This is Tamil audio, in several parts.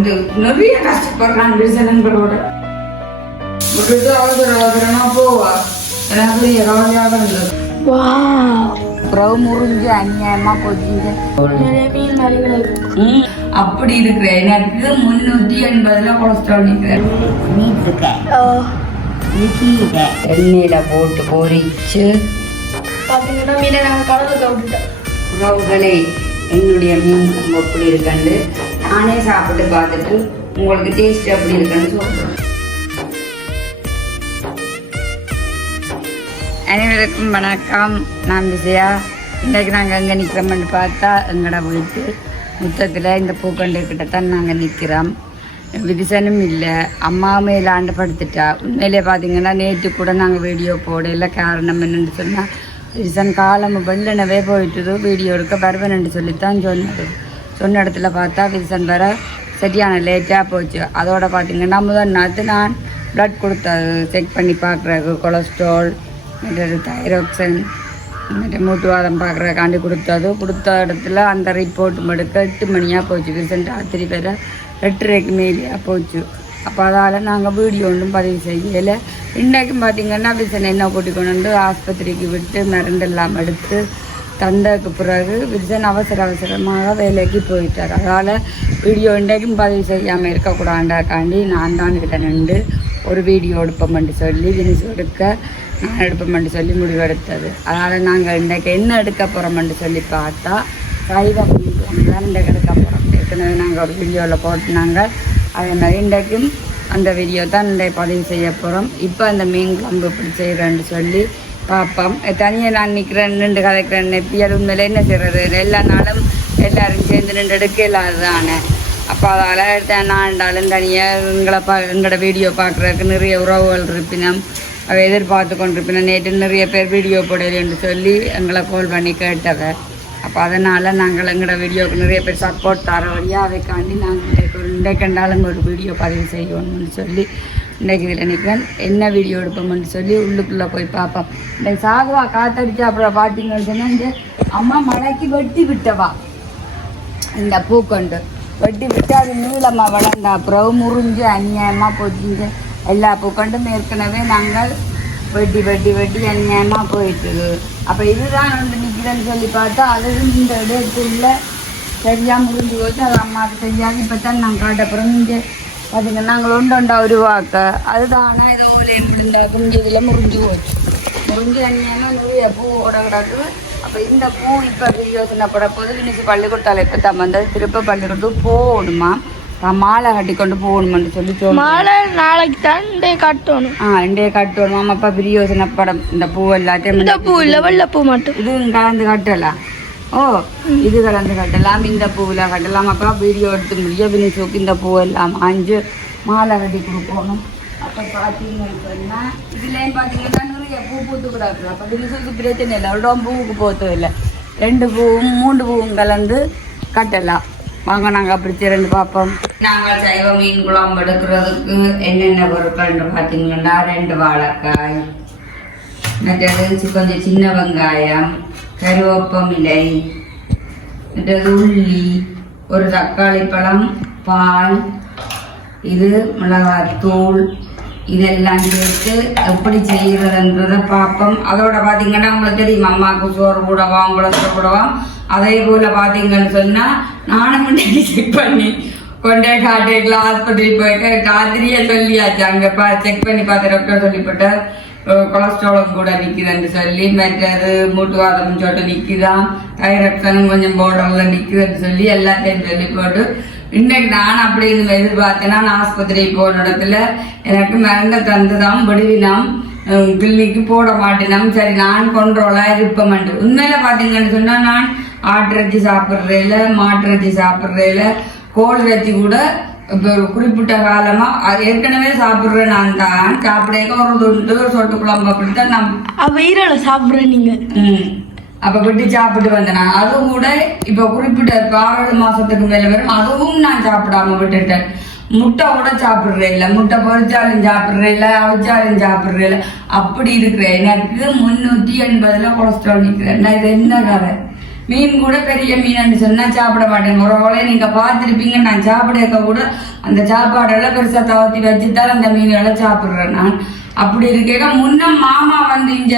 வந்து நிறைய கஷ்டப்படுறான் விசனங்களோட விட்டுட்டு அவசர அவசரமா போவா. எனக்கு கவலையாக இருந்தது வாவ் புறவு முறிஞ்சு அநியாயமா போச்சுங்க. அப்படி இருக்கிற எனக்கு முன்னூத்தி எண்பதுல கொலஸ்ட்ரால் நிற்கிறேன் ஓ, எண்ணெயில போட்டு விட்டுட்டோம் உறவுகளே என்னுடைய மீன் எப்படி இருக்குன்னு நானே சாப்பிட்டு பார்த்துட்டு உங்களுக்கு டேஸ்ட் எப்படி இருக்குன்னு சொல்கிறேன் அனைவருக்கும் வணக்கம். நான் விஜயா. இன்றைக்கு நாங்கள் எங்கே நிற்கிறோம்னு பார்த்தா எங்களோட வீட்டு முத்தத்தில் இந்த பூக்கண்டு தான் நாங்கள் நிற்கிறோம் விரிசனும் இல்லை. அம்மா மேலாண்டு படுத்துட்டா உண்மையிலே பார்த்தீங்கன்னா நேற்று கூட நாங்கள் வீடியோ போடல. காரணம் என்னென்னு சொன்னால் விரிசன் காலம் வெள்ளனவே போயிட்டுது. வீடியோ எடுக்க வருவேன்னு சொல்லித்தான் சொன்னது. சொன்ன இடத்துல பார்த்தா வில்சன் வர சரியான லேட்டாக போச்சு. அதோட பார்த்தீங்கன்னா முதல் நாற்று நான் ப்ளட் கொடுத்தது செக் பண்ணி பார்க்குறதுக்கு கொலஸ்ட்ரால் மற்றது தைராக்சன் மற்ற மூட்டுவாதம் பார்க்குறக்காண்டி கொடுத்தது கொடுத்த இடத்துல அந்த ரிப்போர்ட் எடுக்க எட்டு மணியாக போச்சு. வில்சன் ராத்திரி பேர எட்டரைக்கு மேலேயாக போச்சு. அப்போ அதால் நாங்கள் வீடியோ ஒன்றும் பதிவு செய்யலை. இன்றைக்கும் பார்த்தீங்கன்னா வில்சன் என்ன கூட்டி கொண்டு வந்து ஆஸ்பத்திரிக்கு விட்டு மருந்தெல்லாம் எடுத்து தந்ததுக்கு பிறகு விஜயன் அவசர அவசரமாக வேலைக்கு போயிட்டார். அதால் வீடியோ இன்றைக்கும் பதிவு செய்யாமல் இருக்கக்கூடாண்டாக்காண்டி நான் தான் கிட்ட நின்று ஒரு வீடியோ எடுப்போம்னு சொல்லி வினிஸ் எடுக்க நான் எடுப்போம்னு சொல்லி முடிவெடுத்தது. அதனால் நாங்கள் இன்றைக்கு என்ன எடுக்க போகிறோம்னு சொல்லி பார்த்தா சைவம் தான் இன்றைக்கு எடுக்க போகிறோம் ஏற்கனவே நாங்கள் ஒரு வீடியோவில் போட்டுனாங்க அதே மாதிரி இன்றைக்கும் அந்த வீடியோ தான் இன்றைய பதிவு செய்ய போகிறோம் இப்போ அந்த மீன் குழம்பு இப்படி செய்கிறேன்னு சொல்லி பார்ப்போம் தனியாக நான் நிற்கிறேன் நின்று கதைக்கிறேன் எப்படியாவது உண்மையில என்ன செய்கிறது எல்லா நாளும் எல்லாரும் சேர்ந்து நின்று எடுக்க இல்லாததானே அப்போ அதால் நான் இருந்தாலும் தனியாக எங்களை பா எங்களோட வீடியோ பார்க்குறதுக்கு நிறைய உறவுகள் இருப்பினம் அவள் எதிர்பார்த்து கொண்டிருப்பின நேற்று நிறைய பேர் வீடியோ போடலன்னு சொல்லி எங்களை கால் பண்ணி கேட்டவ. அப்போ அதனால் நாங்கள் எங்களோட வீடியோவுக்கு நிறைய பேர் சப்போர்ட் தர வழியாக அதைக்காண்டி நாங்கள் இன்றைக்கு இன்றைக்கு கண்டாலும் ஒரு வீடியோ பதிவு செய்யணும்னு சொல்லி இன்றைக்கு இதில் நிற்கிறேன் என்ன வீடியோ எடுப்போம்னு சொல்லி உள்ளுக்குள்ளே போய் பார்ப்போம் இந்த சாகுவா காத்தடிச்சு அப்புறம் பார்த்தீங்கன்னு சொன்னால் அம்மா மழைக்கு வெட்டி விட்டவா? இந்த பூக்கொண்டு. வெட்டி விட்டு அது நீளமாக வளர்ந்தா அப்புறம் முறிஞ்சு அநியாயமாக போச்சுங்க. எல்லா பூக்கொண்டும் ஏற்கனவே நாங்கள் வெட்டி வெட்டி வெட்டி அநியாயமாக போயிட்டுது அப்போ இதுதான் வந்து நிற்கிறேன்னு சொல்லி பார்த்தா அதுவும் இந்த இடத்துல சரியாக முறிஞ்சு போச்சு அது அம்மாவுக்கு தெரியாது. இப்போ தான் நான் காட்டப்புறம் இங்கே பார்த்தீங்கன்னா நாங்கள் ஒன்று ஒன்றா உருவாக்க அதுதானே ஏதோ ஒரு முடிந்தாக்கும் இதில் முறிஞ்சு போச்சு. முறிஞ்சு அநியாயமாக நிறைய பூ கிடக்கு. அப்போ இந்த பூ இப்போ யோசனைப்பட போது இன்னைக்கு பள்ளிக்கூடத்தால் இப்போ தான் வந்தது திருப்ப பள்ளிக்கூடத்துக்கு போகணுமா? நான் மாலை கட்டி கொண்டு போகணுமென்னு சொல்லி மாலை நாளைக்கு தான் டே கட்டணும். ஆ இன்றைய கட்டணும். அப்போ பிரியோசன படம். இந்த பூ எல்லாத்தையும் இந்த பூ இல்லை வெள்ளைப்பூ மட்டும். இது கலந்து கட்டலாம் ஓ இது கலந்து கட்டலாம் இந்த பூவில் கட்டலாம் அப்புறம் வீடியோ எடுத்து முடிய வினிஷுக்கு இந்த பூ எல்லாம் ஆஞ்சு மாலை கட்டி கொடுக்கணும் அப்போ பார்த்தீங்கன்னு இதுலேயும் பார்த்தீங்கன்னா நிறைய பூ பூத்து கூடாது அப்போ வினிஷுக்கு பிரச்சனை இல்லை அவ்வளோ பூவுக்கு போத்தது இல்லை ரெண்டு பூவும் மூன்று பூவும் கலந்து கட்டலாம் வாங்க நாங்கள் அப்படி திறந்து பார்ப்போம் நாங்கள் சைவ மீன் குழம்பு எடுக்கிறதுக்கு என்னென்ன பொருட்கள்னு பார்த்தீங்கன்னா ரெண்டு வாழைக்காய் மற்றது கொஞ்சம் சின்ன வெங்காயம் கருவேப்பம் உள்ளி ஒரு தக்காளி பழம் பால் இது மிளகாத்தூள் இதெல்லாம் சேர்த்து எப்படி செய்கிறதுன்றதை பார்ப்போம். அதோட பார்த்தீங்கன்னா உங்களுக்கு தெரியும் அம்மாவுக்கு சோறு கூடவா உங்களுக்கு கூடவா அதே போல் பார்த்தீங்கன்னு சொன்னால் நானும் முன்னாடி செக் பண்ணி கொண்டே காட்டேக்கலாம் ஹாஸ்பிட்டல் போயிட்டு ராத்திரியே சொல்லியாச்சு. அங்கே பா செக் பண்ணி பார்த்து டாக்டர் சொல்லிவிட்டார் கொலஸ்ட்ராலும் கூட நிற்குதுன்னு சொல்லி மற்றது மூட்டுவாதம் சொல்லிட்டு நிற்குதான் தைரக்சனும் கொஞ்சம் போர்டரில் நிற்குதுன்னு சொல்லி எல்லாத்தையும் சொல்லி போட்டு இன்னைக்கு நான் அப்படி இருந்து எதிர்பார்த்தேன்னா நான் ஆஸ்பத்திரி போன இடத்துல எனக்கு மருந்தை தந்துதான் விடுவினாம் கிளினிக்கு போட மாட்டேனாம் சரி நான் கொண்டோலா இருப்பேன்ட்டு உண்மையில பார்த்தீங்கன்னு சொன்னால் நான் ஆட்டிறைச்சி சாப்பிட்றதில்ல மாட்டிறைச்சி சாப்பிட்றதில்ல கோழி இறைச்சி கூட இப்போ ஒரு குறிப்பிட்ட காலமா அது ஏற்கனவே சாப்பிட்றேன் நான் தான். சாப்பிடக்க ஒரு துண்டு சொட்டு குழம்பு அப்படித்தான் நான் அப்ப ஈரலை சாப்பிட்றேன் நீங்க. ம். அப்ப வெட்டி சாப்பிட்டு வந்தேன் நான் அதுவும் கூட இப்ப குறிப்பிட்ட ஆறு மாசத்துக்கு மேல வரும் அதுவும் நான் சாப்பிடாம விட்டுட்டேன். முட்டை கூட சாப்பிடுறேன் இல்ல முட்டை பொரிச்சாலும் சாப்பிடுறேன் இல்ல அவிச்சாலும் சாப்பிடுறேன் இல்ல. அப்படி இருக்கிறேன். எனக்கு முன்னூத்தி எண்பதுல கொலஸ்ட்ரால் நிக்கிறேன் நான் இது என்ன கதை? மீன் கூட பெரிய மீன் சொன்னா சாப்பிட மாட்டேன். ஒரு வேளை நீங்க பார்த்துருப்பீங்க நான் சாப்பிட கூட அந்த சாப்பாடெல்லாம் பெருசா தவத்தி வச்சுதான் அந்த மீன்களை சாப்பிடுறேன் நான். அப்படி இருக்க முன்ன மாமா வந்து இங்க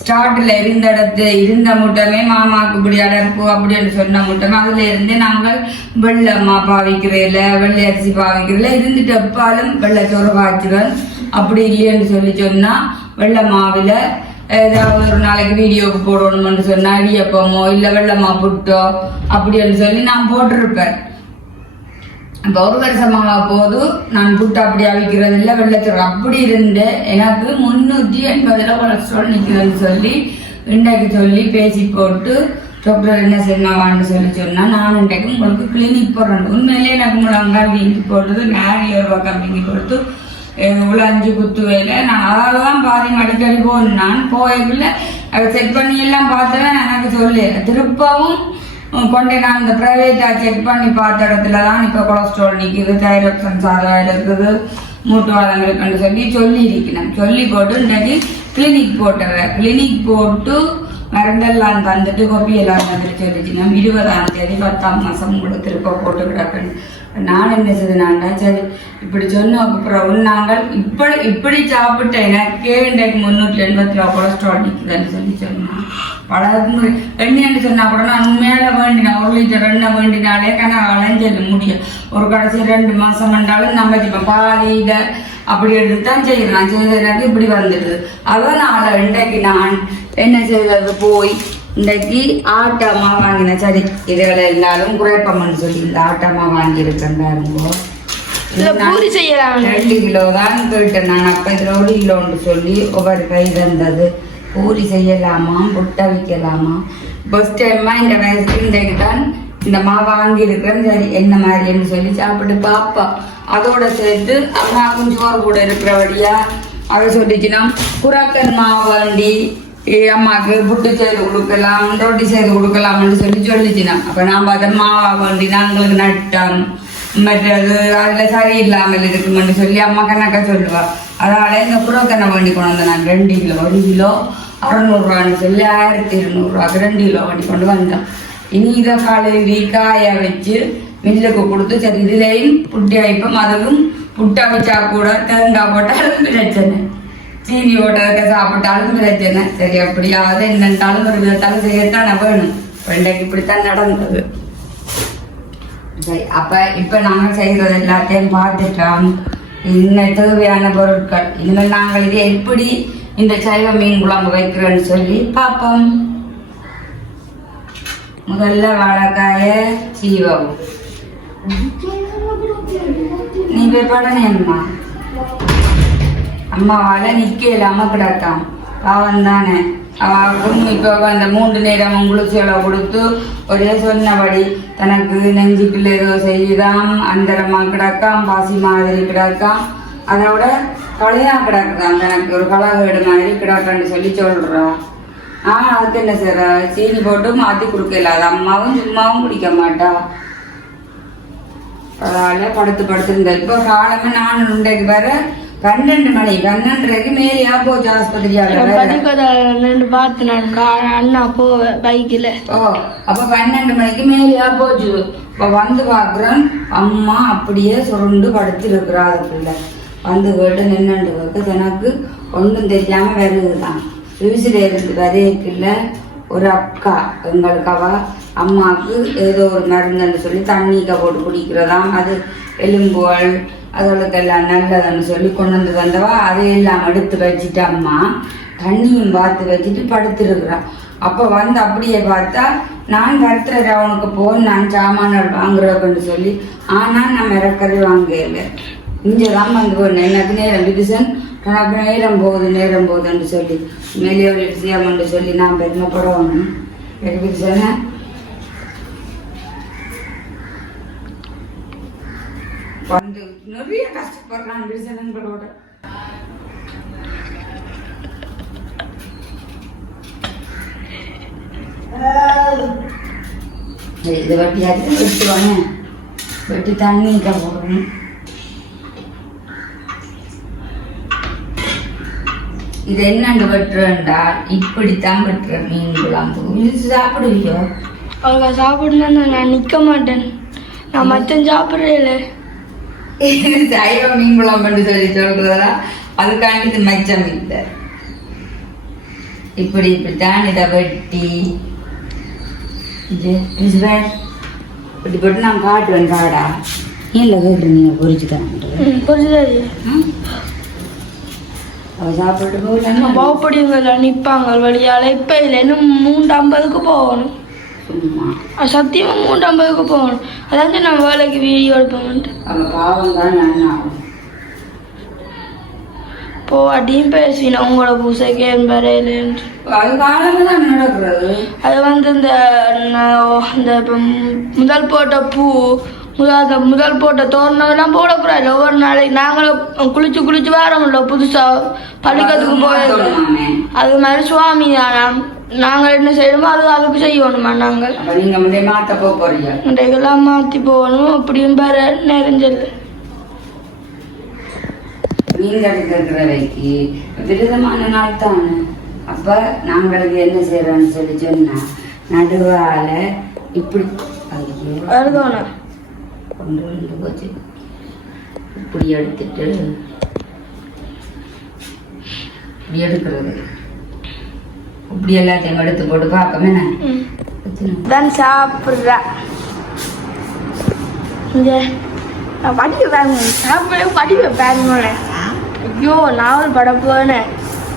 ஸ்டார்ட்ல இருந்த இடத்து இருந்த முட்டமே மாமாவுக்கு இப்படி அடர்ப்பு அப்படின்னு சொன்ன முட்டமே அதுல இருந்து நாங்கள் வெள்ளம்மா பாவிக்கிறதில்ல வெள்ளை அரிசி பாவிக்கிறதுல இருந்துட்டு எப்பாலும் வெள்ளச்சோறு காய்ச்சுவேன் அப்படி இல்லைன்னு சொல்லி சொன்னா வெள்ளை மாவுல ஏதாவது ஒரு நாளைக்கு வீடியோவுக்கு போடணும்னு சொன்னா இடியப்பமோ இல்ல வெள்ளமா புட்டோ அப்படின்னு சொல்லி நான் போட்டிருப்பேன். இப்போ ஒரு வருஷமாக போது நான் புட்டு அப்படி அவிக்கிறது இல்லை வெள்ளச்சோறு அப்படி இருந்து எனக்கு முந்நூற்றி எண்பதுல கொலஸ்ட்ரால் நிற்குதுன்னு சொல்லி இன்றைக்கு சொல்லி பேசி போட்டு டாக்டர் என்ன செய்யணும்னு சொல்லி சொன்னா நான் இன்றைக்கு உங்களுக்கு கிளினிக் போடுறேன் உண்மையிலே எனக்கு முழங்கால் வீங்கி போட்டது நேரிய பக்கம் வீங்கி கொடுத்து இவ்வளோ அஞ்சு குத்து வேலை. நான் அதாவது தான் பாதி அடிக்கடி போகணும் நான் போயக்குள்ள அதை செக் பண்ணி எல்லாம் பார்த்தவன் எனக்கு சொல்லு திருப்பவும் கொண்டு நான் இந்த ப்ரைவேட்டாக செக் பண்ணி பார்த்த இடத்துல தான் இப்போ கொலஸ்ட்ரால் நிற்குது தைராக்சன் சாதம் இருக்குது மூட்டு வாதங்களுக்குன்னு சொல்லி சொல்லி இருக்கணும் சொல்லி போட்டு இன்றைக்கு கிளினிக் போட்டுறேன் கிளினிக் போட்டு மருந்தெல்லாம் தந்துட்டு கொப்பி எல்லாம் தந்துட்டு சொல்லிச்சுங்க இருபதாம் தேதி பத்தாம் மாதம் உங்களுக்கு திருப்ப போட்டு கிடக்குன்னு நான் என்ன செய்தேனாண்டா சரி இப்படி சொன்ன அப்புறம் நாங்கள் இப்படி இப்படி சாப்பிட்ட எனக்கே இன்றைக்கு முந்நூற்றி எண்பத்தி ரூபா கொலஸ்ட்ரால் நிற்குதுன்னு சொல்லி சொன்னான் பழகு எண்ணெய்னு சொன்னா கூட நான் உண்மையால வேண்டினேன். ஒரு லிட்டர் எண்ணெய் வேண்டினாலே கனகாலம் சொல்ல முடியும். ஒரு கடைசி ரெண்டு மாசம் வந்தாலும் நம்ம இப்போ பாதி இதை அப்படி எடுத்து தான் செய்யறேன். நான் செய்ததுனாக்கு இப்படி வந்துடுது. அதை இன்றைக்கு நான் என்ன செய்தது? போய் இன்றைக்கு ஆட்டமா வாங்கினேன் சரி இதுகளை எல்லாரும் குறைப்பம்னு சொல்லி இந்த ஆட்டமா வாங்கியிருக்கேன் பாருங்க. பூரி செய்யலாம். ரெண்டு கிலோ தான் கேட்டேன் நான் அப்போ இதில் ஒரு கிலோன்னு சொல்லி ஒவ்வொரு கை தந்தது பூரி செய்யலாமா புட்டை வைக்கலாமா ஃபஸ்ட் டைமாக இந்த வயசுக்கு இன்றைக்கு தான் இந்த மாவு வாங்கியிருக்கிறேன் சரி என்ன மாதிரின்னு சொல்லி சாப்பிட்டு பார்ப்போம் அதோட சேர்த்து அம்மாவுக்கும் சோறு கூட இருக்கிறபடியா அதை சொல்லிச்சுன்னா குரக்கன் மாவு வேண்டி அம்மாவுக்கு புட்டு செய்து கொடுக்கலாம் ரொட்டி செய்து கொடுக்கலாம்னு சொல்லி சொல்லிச்சுனா அப்போ நான் பார்த்தேன் மாவா வேண்டி நாங்களுக்கு நட்டம். மற்றது அதில் சரியில்லாமல் இருக்குமென்னு சொல்லி அம்மா கணக்கா சொல்லுவா. அதனால இந்த புரோக்கனை வேண்டி கொண்டு வந்தேன் நான். ரெண்டு கிலோ ஒரு கிலோ அறநூறுவான்னு சொல்லி ஆயிரத்தி இருநூறுவாக்கு ரெண்டு கிலோ வேண்டி கொண்டு வந்தோம் இனி இதை கழுவி காய வச்சு மில்லுக்கு கொடுத்து சரி இதுலேயும் புட்டி வைப்போம் அதுவும் புட்டை வச்சா கூட தேங்காய் போட்டால் பிரச்சனை. சீனி போட்டதுக்கு சாப்பிட்டாலும் பிரச்சனை சரி அப்படியாவது என்னன்றாலும் ஒரு விதத்தாலும் செய்யத்தானே வேணும். வெண்டைக்கு இப்படித்தான் நடந்தது. சரி அப்ப இப்ப நாங்கள் செய்யறது எல்லாத்தையும் பார்த்துட்டோம். இன்ன தேவையான பொருட்கள். இனிமேல் நாங்கள் இதை எப்படி இந்த சைவ மீன் குழம்பு வைக்கிறோன்னு சொல்லி பார்ப்போம். முதல்ல வாழைக்காய சீவம். நீ போய் படனேம்மா அம்மாவால நிக்க இல்லாம கிடக்கான் பாவம் தானே. அவன் இப்போ அந்த மூன்று நேரம் உங்களுக்கு செலவு கொடுத்து ஒரே சொன்னபடி தனக்கு நெஞ்சுக்குள்ள ஏதோ செய்யுதாம். அந்தரமா கிடக்காம் பாசி மாதிரி கிடக்காம். அதோட கலையா கிடக்குதான் தனக்கு ஒரு கலகேடு மாதிரி கிடக்கான்னு சொல்லி சொல்றா. ஆனா அதுக்கு என்ன சார் சீனி போட்டு மாத்தி கொடுக்கல. அது அம்மாவும் சும்மாவும் குடிக்க மாட்டா. அதனால படுத்து படுத்து இப்போ காலமே நான் உண்டைக்கு வர பன்னெண்டு மணி பன்னெண்டரைக்கு மேலேயா போச்சு. படிப்பதை நின்று பார்த்து நான் அண்ணா போ பைக்கில். ஓ அப்ப பன்னெண்டு மணிக்கு மேலேயா போச்சு இப்ப வந்து பாக்குறேன் அம்மா அப்படியே சுருண்டு படுத்து இருக்கிறா அதுக்குள்ள வந்து கேட்டு நின்னுண்டு வைக்க எனக்கு ஒன்றும் தெரியாம வருதுதான். வீசில இருந்து வரையக்குள்ள ஒரு அக்கா எங்களுக்கு அவ அம்மாவுக்கு ஏதோ ஒரு மருந்துன்னு சொல்லி தண்ணிக்க போட்டு குடிக்கிறதாம். அது எலும்புகள் அதோளுக்கெல்லாம் நல்லதுன்னு சொல்லி கொண்டு வந்து வந்தவா அதையெல்லாம் எடுத்து வச்சுட்டு அம்மா தண்ணியும் பார்த்து வச்சுட்டு படுத்திருக்கிறா. அப்போ வந்து அப்படியே பார்த்தா நான் கருத்துற ரவுனுக்கு போய் நான் சாமான்கள் வாங்குறோம்னு சொல்லி ஆனால் நான் இறக்கறது வாங்கல. இங்கே தான் வந்து போனேன் எனக்கு நேரம் டிவிஷன் எனக்கு நேரம் போகுது நேரம் போகுதுன்னு சொல்லி மேலே ஒரு விஷயம்னு சொல்லி நான் பெருமைப்படுவாங்க டிவிஷனை வந்து நிறைய கஷ்டப்படுறான் டிவிஷனுங்களோட இது வெட்டியாச்சு வெட்டுவாங்க வெட்டி தண்ணிக்க போடணும். இது என்னண்டு வெட்டுறேன்டா? இப்படித்தான் வெட்டுற மீன் குழம்பு இது சாப்பிடுவியோ? அவங்க சாப்பிடணும்னா நான் நிற்க மாட்டேன். நான் மச்சம் சாப்பிட்றேன் சைவ மீன் குழம்புன்னு சொல்லி சொல்றதா அதுக்காண்டி மச்சம் இல்லை இப்படி இப்படித்தான் இதை வெட்டி. இப்படி போட்டு நான் காட்டுவேன் காடா இல்லை கேட்குறேன் நீங்கள் பொறிச்சு தரேன் புரியுது அவள் சாப்பிட்டு போகல பாவப்படிவங்கள நிற்பாங்க வழியால் இப்போ இல்லை இன்னும் மூன்று ஐம்பதுக்கு போகணும் சும்மா அது சத்தியமாக மூன்று ஐம்பதுக்கு போகணும். அதான் நான் வேலைக்கு வீடியோ எடுப்பேன்ட்டு அவள் பாவம் தான் நான் போவாட்டியும் பேசினேன் உங்களோட பூசைக்கு என் வரையிலேன்னு அது தான் வந்து இந்த இந்த முதல் போட்ட பூ முதல் முதல் போட்ட தோரணம்லாம் போடக்கூடாது. ஒவ்வொரு நாளைக்கு நாங்களும் குளிச்சு குளிச்சு வரோம்ல புதுசா பள்ளிக்கத்துக்கு போயிருக்கோம் மாமே அது மாதிரி சுவாமி தானாம் நாங்கள் என்ன செய்யணுமோ அது அதுக்கு செய்யணுமா நாங்கள்? நீங்கள் முன்னே மாற்ற போக போறீங்க. இன்றைக்கெல்லாம் மாற்றி போகணும் அப்படியும் வேற நிறைஞ்சல் மீன் எடுக்கிறவைக்கு விரதமான நாள் தானே. அப்போ நாங்களுக்கு என்ன செய்கிறோம்னு சொல்லி சொன்னா நடுவால இப்படி வருதோண்ணா கொண்டு வந்து போச்சு இப்படி எடுத்துட்டு இப்படி எடுக்கிறது. இப்படி எல்லாத்தையும் எடுத்து போட்டு பார்க்கமே நான். தான் சாப்பிட்றா. இங்க படிக்க பாருங்க சாப்பிட படிக்க பாருங்கண்ணே ஐயோ நாவல் பட போனேன்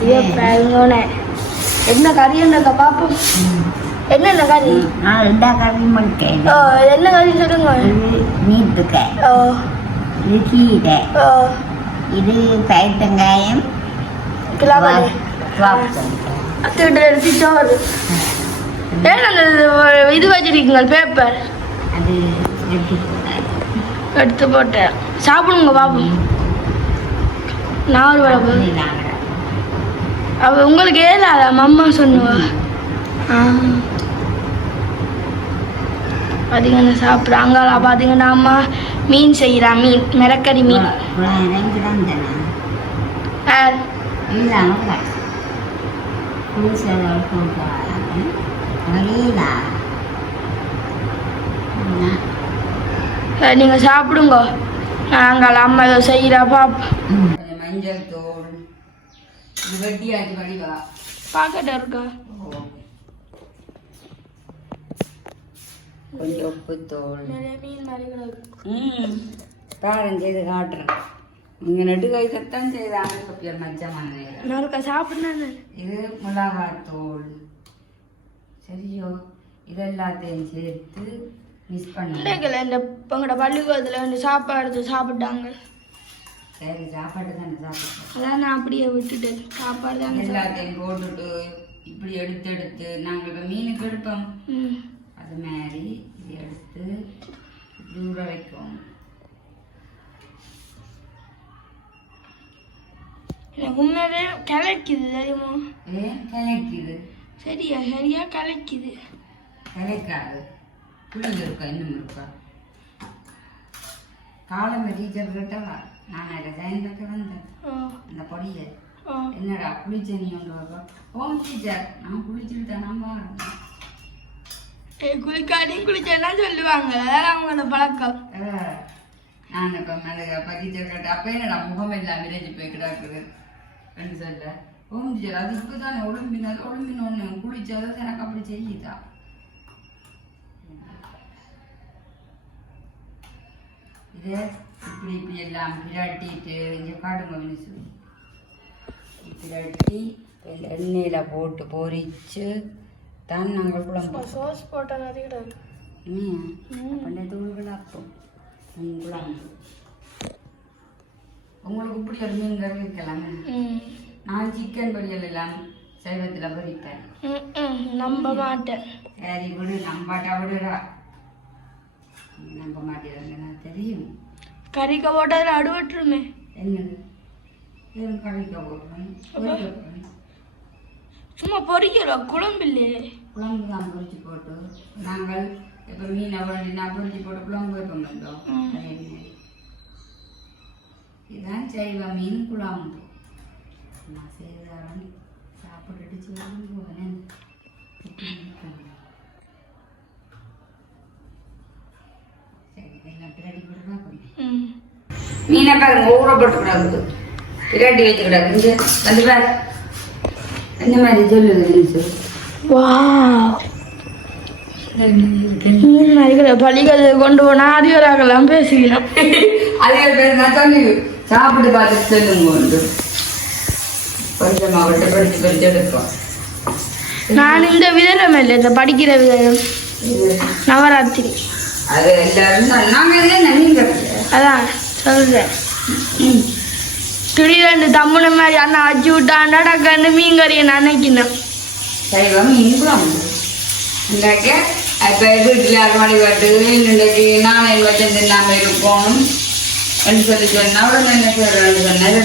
ஐயோ பாருங்கண்ணே என்ன கறி என்னக்கா பார்ப்போம் என்னென்ன கறி? நான் ரெண்டா கறி பண்ணிட்டேன் ஓ என்ன கறி சொல்லுங்க? நீட்டுக்க ஓ. இது கீரை. ஓ. இது பயத்தங்காயம் கிளாமணி அத்துக்கிட்ட எடுத்து சோறு ஏன் அந்த இது வச்சிருக்கீங்க பேப்பர் அது எடுத்து போட்டேன். சாப்பிடுங்க பாப்போம் நாவல் பட போகுது அவ உங்களுக்கு ஏலாத அம்மா சொன்னுவா. பார்த்தீங்கன்னா சாப்பிட்றாங்க பார்த்தீங்கன்னா அம்மா மீன் செய்கிறா மீன் மிரக்கறி மீன். யார் நீங்கள் சாப்பிடுங்க. நாங்கள் அம்மா ஏதோ செய்கிறா பாப்போம். மஞ்சள் இது வெட்டியாச்சு வடிவா பாக்கெட் இருக்கா? கொஞ்சம் உப்பு தூள் நிறைய மீன் மாதிரி பாடம் செய்து காட்டுறேன். நீங்கள் நெட்டு கை சத்தம் செய்தாங்க பப்பியர் மச்சமான நாளைக்கா சாப்பிட்னா இது மிளகாத்தூள் சரியோ இதெல்லாத்தையும் சேர்த்து மிஸ் பண்ணி. இல்லைங்கள இந்த உங்களோட பள்ளிக்கூடத்தில் வந்து சாப்பாடு சாப்பிட்டாங்க. சரி சாப்பாடு தானே சாப்பிட்டேன் அதான் நான் அப்படியே விட்டுட்டேன். சாப்பாடு சாப்பிட்டேன். எல்லாத்தையும் போட்டுட்டு இப்படி எடுத்து எடுத்து நாங்கள் இப்போ மீனுக்கு எடுப்போம். அது மாதிரி எடுத்து இப்படி ஊற வைக்கும் எனக்கு உண்மையிலே கலைக்குது தெரியுமா? ஏன் கிளைக்குது சரியா சரியா கலைக்குது. கிளைக்காது புளிங்க இருக்கா இன்னும் இருக்கா? காலம்ப டீச்சர் கிட்ட நான் அதை சைன் வைக்க வந்தேன். அந்த பொடியை. என்னடா குளிச்ச நீ ஒன்று ஓம் டீச்சர் நான் குளிச்சுட்டு தான் நான் பாருங்க ஏய் குளிக்காட்டியும் குளிச்சேன்னா சொல்லுவாங்க. அதான் அவங்களோட பழக்கம். நான் இப்போ மேலே டீச்சர் கிட்ட அப்போ என்னடா முகம் எல்லாம் விரைஞ்சு போய் கிடக்குது? ரெண்டு சொல்ல ஓம் டீச்சர் அது இப்போ தானே ஒழும்பினது ஒழும்பினோன்னு குளிச்சது எனக்கு அப்படி செய்யுதா இதை இப்படி இப்படி எல்லாம் பிரட்டிட்டு இங்கே காட்டுங்க மினிசு பிரட்டி எண்ணெயில் போட்டு பொரிச்சு தான் நாங்கள் குழம்பு சோஸ் போட்ட நிறைய கிடக்கு ம் பண்ண தூள்கள் அப்பம் மீன் குழம்பு உங்களுக்கு இப்படி ஒரு மீன் கறி வைக்கலாம் நான் சிக்கன் பொரியல் எல்லாம் சைவத்தில் பொரிப்பேன் நம்ப மாட்டேன். சரி விடு நம்பாட்டா விடுடா நம்ப மாட்டேங்க நான் தெரியும். கறிக்க போட்டதில் அடுவட்டுருமே போகிறேன் பொரிக்க போகிறேன் சும்மா பொரிக்கிறோம் குழம்பு இல்லையே குழம்பு தான் பொரிச்சு போட்டு. நாங்கள் இப்போ மீனை வேண்டினா பொரிச்சு போட்டு குழம்பு வைப்போம் இல்லோ இதுதான் சைவ மீன் குழம்பு. நான் செய்தாலும் சாப்பிட்டுட்டு செய்யும் போனேன் மீனை பாருங்க ஊறப்பட்டு கிடக்குது. பிரட்டி வச்சு கிடக்கு. இங்க வந்து பாரு. இந்த மாதிரி சொல்லுது வா மீன் மறிக்கிற பள்ளிக்கதை கொண்டு போனா அதிகாரங்களாம் பேசிக்கணும் அதே பேர் நான் சொல்லி சாப்பிட்டு பார்த்துட்டு சொல்லுங்க உண்டு கொஞ்சம் அவர்கிட்ட படிச்சு படிச்சு எடுப்போம். நான் இந்த விதனம் இல்லை இந்த படிக்கிற விதனம். இது நவராத்திரி. அது எல்லாரும் அதான் சொல்றேன். திடீரென்று தம்முன மாதிரி அண்ணா அச்சு விட்டாண்டா டக்குன்னு மீன் கறியை நினைக்கணும் சைவம் இன்பம். இன்றைக்கு இப்போ வீட்டில் அறுமணி கட்டு இன்றைக்கு நாணயம் வச்சு தின்னாமல் இருப்போம். என்று சொல்லி சொன்னால் உடனே என்ன செய்யறாங்க சொன்னால்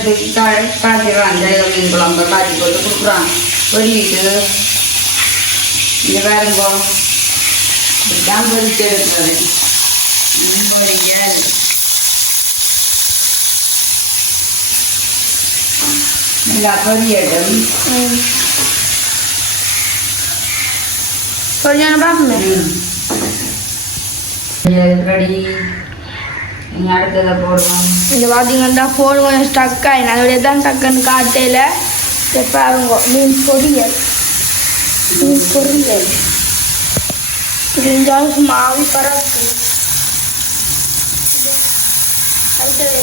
காய்ச்சிடுறான் சைவம் மீன் குழம்பு காய்ச்சி போட்டு கொடுக்குறான் பொரியிட்டு இங்கே பாருங்க இப்படிதான் பொரிச்சு எடுக்கிறது மீன் பொரியல் நல்லா பொரியட்டும் கொஞ்சம் பார்ப்போமே ரெடி இங்கே பார்த்தீங்கன்னா ஃபோன் கொஞ்சம் ஸ்டக் ஆகிடும் அதோடைய தான் டக்குன்னு காட்டையில் இதை பாருங்க மீன் பொரியல். மீன் பொரியல். இருந்தாலும் சும்மா ஆவி பரப்பு அடுத்தது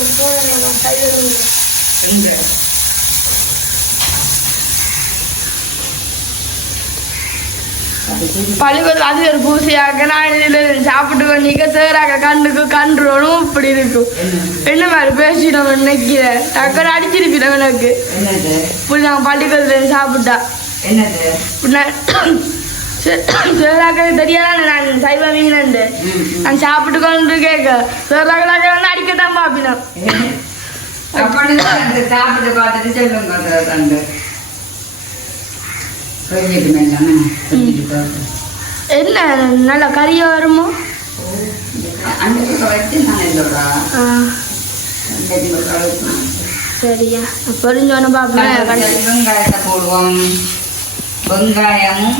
எங்க அது ஒரு பூசையாக நான் இதில் சாப்பிட்டு வந்தீங்க சேராக கண்ணுக்கு கண்டுறோனும் இப்படி இருக்கும் என்ன மாதிரி பேசினோம் நினைக்கிறேன் டக்குன்னு அடிச்சிருப்பிடும் எனக்கு. இப்படி நாங்கள் பள்ளிக்கூடத்தில் சாப்பிட்டா. சேராக தெரியாதானே நான்? சைவ மீனண்டு. நான் சாப்பிட்டு கொண்டு கேட்க சேராக அடிக்கத்தான் பாப்பினோம். சாப்பிட்டு பார்த்துட்டு சொல்லுங்க அதை கண்டு சொல்லிட்டு மேலாமே சொல்லிட்டு பார்த்து என்ன நல்லா கறியா வருமோ? நான் சரியா. பொறிஞ்சோன்னு வெங்காயத்தை போடுவோம். வெங்காயமும்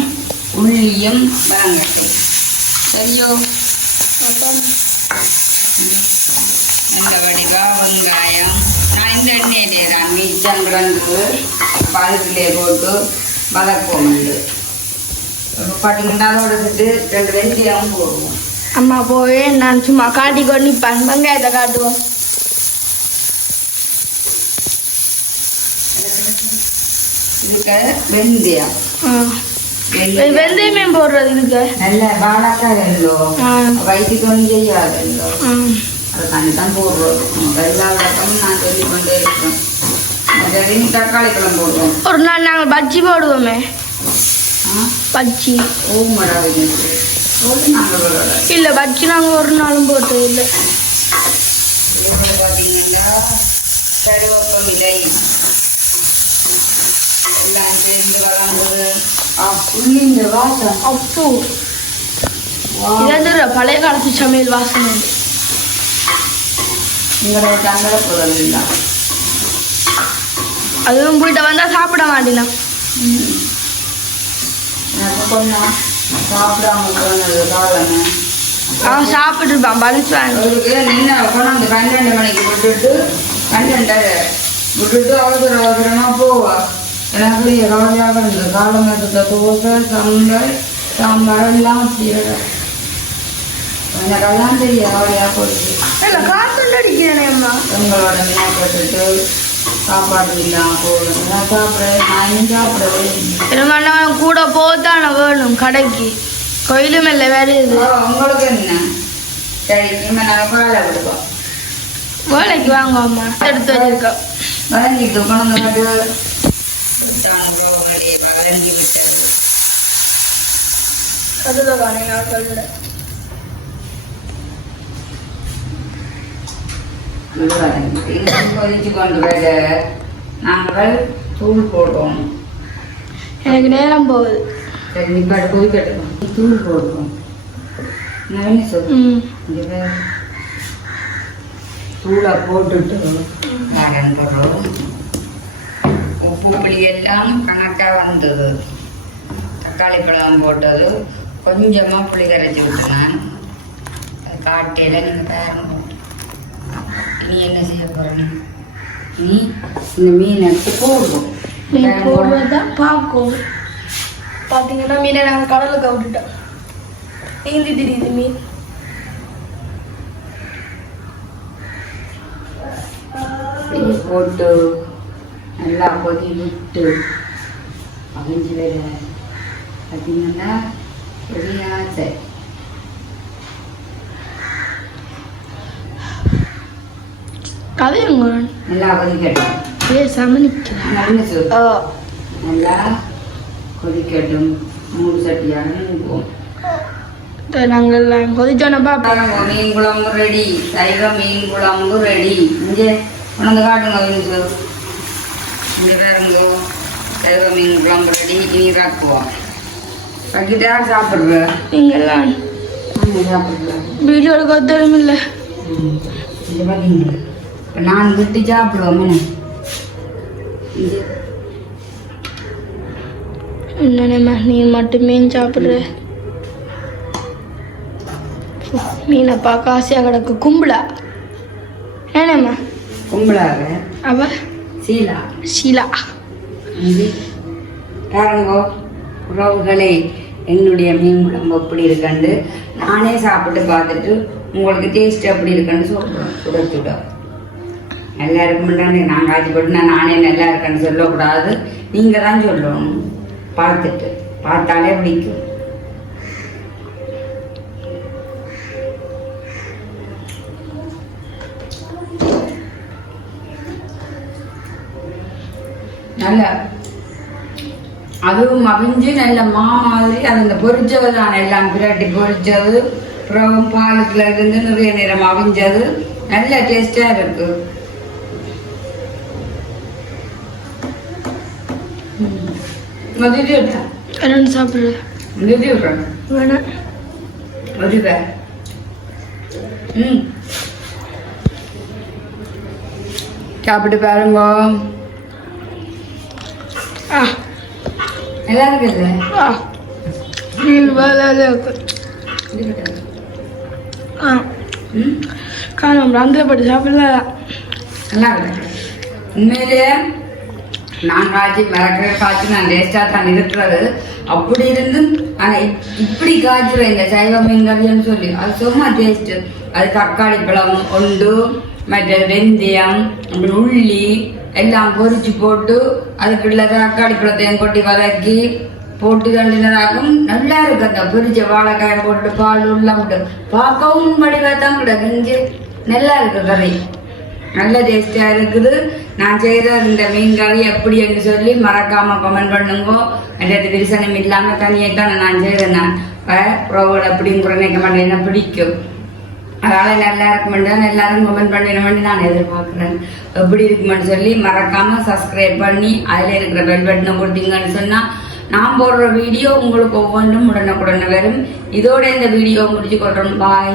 உள்ளியும் வதங்கட்டு சரியோ நல்ல வடிவா வெங்காயம். நான் இந்த எண்ணெயிலே தான் மிச்சம் கிடந்து பழுத்திலே போட்டு வதக்குவோம் இது பார்த்தீங்கன்னா அதோட ரெண்டு வெந்தயம் போடுவோம். அம்மா போய் நான் சும்மா காட்டி கொண்டு நிற்பான் வெங்காயத்தை காட்டுவோம். இதுக்கு வெந்தயம். வெந்தயம். போடுறது இதுக்கு? நல்ல வாழைக்காய் ஆ. வயிற்றுக்கு ஒன்றும் செய்யாதல்லோ ஆ. அதை தண்ணி தான் போடுறோம் எல்லா நான் சொல்லி கொண்டே இருக்கிறேன் மற்றது தக்காளி பழம் போடுறோம் ஒரு நாள் நாங்கள் பஜ்ஜி போடுவோமே. பஜ்ஜி. நாங்கள் விடுறோம் இல்லை பஜ்ஜி நாங்கள் ஒரு நாளும் போட்டது இல்லை. இதுல பார்த்தீங்கன்னா கருவேப்பிலை எல்லாம் சேர்ந்து வளர்ந்தது. ஆ புள்ளிங்க வாசம். அப்போ. இதாவது பழைய காலத்து சமையல் வாசனை. உங்களோட பொருள் இல்லை அதுவும் போயிட்டு வந்தால் சாப்பிட மாட்டேனா? அவன் சாப்பிட்டுருப்பான் நின்று கொண்டாந்து பன்னெண்டு மணிக்கு விட்டுட்டு பன்னெண்டரை விட்டுட்டு அவசர அவசரமாக போவா எனக்கு கவலையாக இருந்தது காலங்கத்தை தோசை சம்பல் சாம்பார் எல்லாம் செய்யல எனக்கெல்லாம் காசு அடிக்கிறேனே அம்மா. எங்களோட மேற்பட்டுட்டு சாப்பாடு இல்லாமல் போகணும் நான் சாப்பிட? நான் சாப்பிடவே கூட போதான வேணும் கடைக்கு. கோயிலும் இல்லை வேற இது உங்களுக்கு என்ன? நாங்கள் பாலை விடுவோம் வேலைக்கு வாங்க அம்மா. எடுத்து வச்சிருக்கோம். வளைஞ்சிட்டு கொண்டு வந்து வளைஞ்சி அதுதான் நான் கொண்டு வர நாங்கள் தூள் போடுவோம் எனக்கு நேரம் போகுது. சரி நிப்பாடு கொதிக்கட்டும் தூள் போடுவோம் நவீன சொல் ம். இங்கே தூளை போட்டுட்டு போடுறோம் உப்பு புளி எல்லாம் கணக்காக வந்தது. தக்காளி பழம் போட்டது. கொஞ்சமாக புளி கரைச்சி விட்டுனேன் அது காட்டையில் நீங்கள் பாருங்க நீ என்ன செய்ய போற? நீ இந்த மீன் எடுத்து போடுவோம். மீன் போடுறதான் பார்க்கும் பார்த்தீங்கன்னா மீனை நாங்கள் கடலுக்கு விட்டுட்டோம் நீந்தி தெரியுது மீன். போட்டு நல்லா கொதி விட்டு அவிஞ்சு பார்த்தீங்கன்னா பெரியாசை கதையுங்க நல்லா கொதிக்கட்டும் பேசாம நிற்கிறேன் நல்ல சொல் நல்லா கொதிக்கட்டும் மூணு சட்டியாக நிற்போம் நாங்கள் கொதிச்சோன்னு பார்ப்போம் மீன் குழம்பு ரெடி சைவ மீன் குழம்பு ரெடி இங்கே உணர்ந்து காட்டுங்க வினுக்கு இங்கே பாருங்க சைவ மீன் குழம்பு ரெடி நீ காக்குவோம் பக்கிட்டா சாப்பிட்ற நீங்கள்லாம் சாப்பிட்ற வீடியோ எடுக்க ஒத்துழையும் இல்லை நான் விட்டு சாப்பிடுவோம் என்னென்னம்மா நீ மட்டும் மீன் சாப்பிட்ற? மீனை பார்க்க ஆசையாக கிடக்கு. கும்பலா? என்னம்மா கும்பலாக. அவ? சீலா. இது பாருங்கோ உறவுகளே என்னுடைய மீன் குழம்பு எப்படி இருக்கண்டு நானே சாப்பிட்டு பார்த்துட்டு உங்களுக்கு டேஸ்ட் எப்படி இருக்குன்னு சொல்கிறேன் சுட சுட நல்லா இருக்குமென்றானே நான் காய்ச்சி நான் நானே நல்லா இருக்கேன்னு சொல்லக்கூடாது. நீங்கள் தான் சொல்லணும். பார்த்துட்டு. பார்த்தாலே பிடிக்கும். நல்ல அதுவும் அவிஞ்சு நல்ல மா மாதிரி அது இந்த பொரிச்சது தான். எல்லாம் பிரட்டி பொரிச்சது அப்புறம் பாலுக்குள்ள இருந்து நிறைய நேரம் அவிஞ்சது. நல்ல டேஸ்டாக இருக்கு. மதியம் விட்டேன் ரெண்டு சாப்பிட்ற மதியம் விட்டேன் வேணாம் மதியம் ம் சாப்பிட்டு பாருங்க. நல்லா இருக்குது ஆ. இருக்கு. காணும் அந்த பட்டு சாப்பிடல. நல்லா இருக்கு. உண்மையிலேயே நான் காய்ச்சி மிளகு காய்ச்சி நான் டேஸ்டாக தான் இருக்கிறது. அப்படி இருந்து ஆனால் இப்படி காய்ச்சுற இந்த சைவ மீன்கறின்னு சொல்லி அது சும்மா டேஸ்ட்டு அது தக்காளி பழம் உண்டு மற்ற வெந்தயம் உள்ளி எல்லாம் பொறிச்சு போட்டு அதுக்குள்ள தக்காளி பழத்தையும் கொட்டி வதக்கி போட்டு கண்டினதாகும் நல்லா இருக்கு அந்த பொரிச்ச வாழைக்காய் போட்டு பால் உள்ள விட்டு பார்க்கவும் வடிவாக தான் கிடக்கு இங்கே? நல்லா இருக்கு கறி. நல்ல டேஸ்டாக இருக்குது. நான் செய்கிற இந்த மீன் கறி எப்படி என்று சொல்லி மறக்காமல் கமெண்ட் பண்ணுங்க. அல்லது விரிசனம் இல்லாமல் தனியாக தான் நான் செய்கிறேன் நான். ப்ரோவோட அப்படிங்கிற நினைக்க மாட்டேன். என்ன பிடிக்கும்? அதனால் நல்லா இருக்குமென்று எல்லாரும் கமெண்ட் பண்ணிடணும்னு நான் எதிர்பார்க்குறேன். எப்படி இருக்குமென்னு சொல்லி மறக்காமல் சப்ஸ்கிரைப் பண்ணி அதில் இருக்கிற பெல் பட்டனை கொடுத்தீங்கன்னு சொன்னால் நான் போடுற வீடியோ உங்களுக்கு ஒவ்வொன்றும் உடனுக்குடனே வரும். இதோட இந்த வீடியோ முடிச்சு கொள்றோம். பாய்